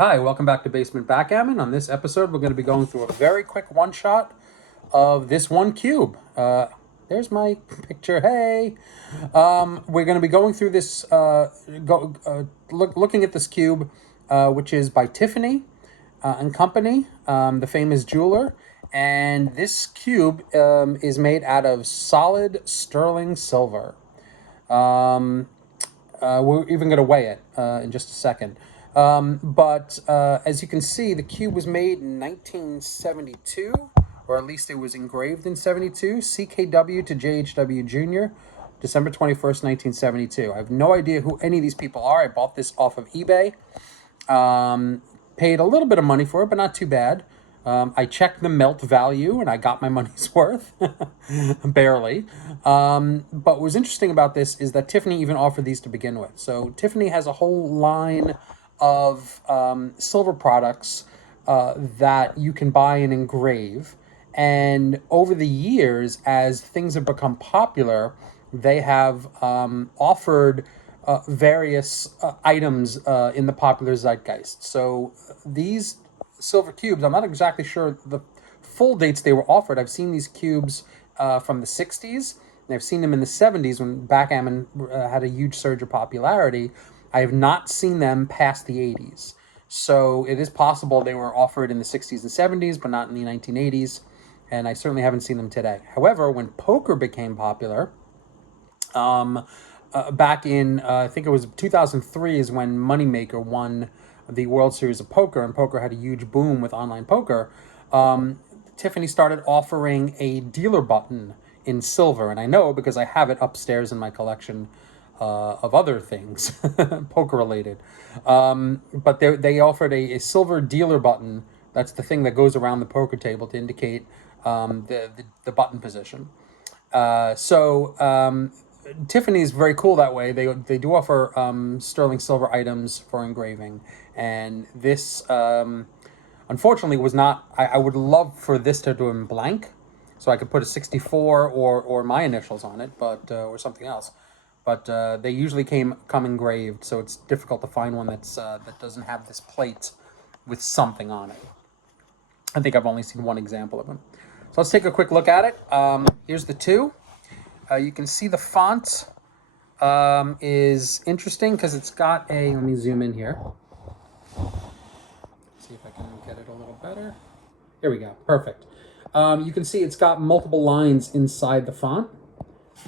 Hi, welcome back to Basement Backgammon. On this episode, we're going to be going through a very quick one-shot of this one cube. There's my picture. Hey! We're going to be going through this, looking at this cube, which is by Tiffany and Company, the famous jeweler. And this cube is made out of solid sterling silver. We're even going to weigh it in just a second. But as you can see, the cube was made in 1972, or at least it was engraved in 72, CKW to JHW Jr., December 21st, 1972. I have no idea who any of these people are. I bought this off of eBay. Paid a little bit of money for it, but not too bad. I checked the melt value and I got my money's worth, barely. But what was interesting about this is that Tiffany even offered these to begin with. So Tiffany has a whole line of silver products that you can buy and engrave. And over the years, as things have become popular, they have offered various items in the popular zeitgeist. So these silver cubes, I'm not exactly sure the full dates they were offered. I've seen these cubes from the 60s, and I've seen them in the 70s when backgammon had a huge surge of popularity. I have not seen them past the 80s. So it is possible they were offered in the 60s and 70s, but not in the 1980s, and I certainly haven't seen them today. However, when poker became popular, back in, I think it was 2003 is when Moneymaker won the World Series of Poker, and poker had a huge boom with online poker. Tiffany started offering a dealer button in silver, and I know because I have it upstairs in my collection of other things, poker related. But they offered a silver dealer button. That's the thing that goes around the poker table to indicate the button position. Tiffany is very cool that way. They do offer sterling silver items for engraving, and this unfortunately was not. I would love for this to do in blank, so I could put a 64 or my initials on it, but or something else. But they usually come engraved, so it's difficult to find one that doesn't have this plate with something on it. I think I've only seen one example of them. So let's take a quick look at it. Here's the two. You can see the font is interesting because it's got a, let me zoom in here. See if I can get it a little better. Here we go, perfect. You can see it's got multiple lines inside the font.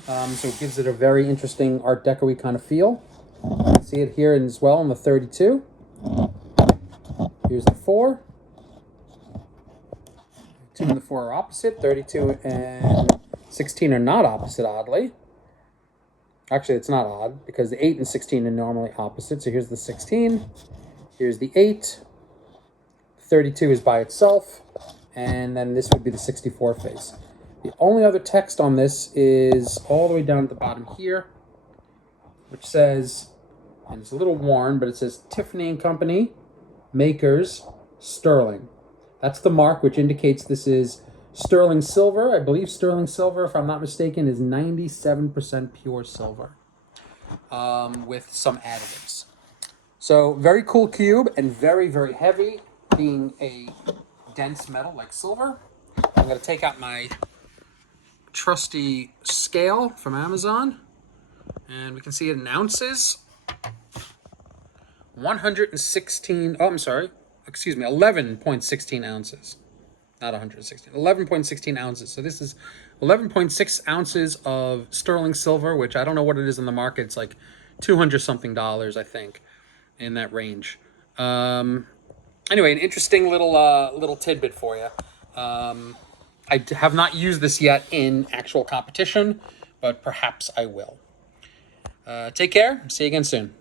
So it gives it a very interesting Art Deco-y kind of feel. You can see it here as well in the 32. Here's the 4. 2 and the 4 are opposite. 32 and 16 are not opposite, oddly. Actually, it's not odd, because the 8 and 16 are normally opposite. So here's the 16. Here's the 8. 32 is by itself. And then this would be the 64 face. The only other text on this is all the way down at the bottom here, which says, and it's a little worn, but it says Tiffany Company, makers, sterling. That's the mark, which indicates this is sterling silver. I believe sterling silver, if I'm not mistaken, is 97% pure silver with some additives. So very cool cube and very, very heavy, being a dense metal like silver. I'm going to take out my trusty scale from Amazon, and we can see it in ounces. 116, oh, I'm sorry, excuse me, 11.16 ounces. Not 116, 11.16 ounces. So this is 11.6 ounces of sterling silver, which I don't know what it is in the market. It's like $200-something, I think, in that range. Anyway, an interesting little tidbit for you. I have not used this yet in actual competition, but perhaps I will. Take care. See you again soon.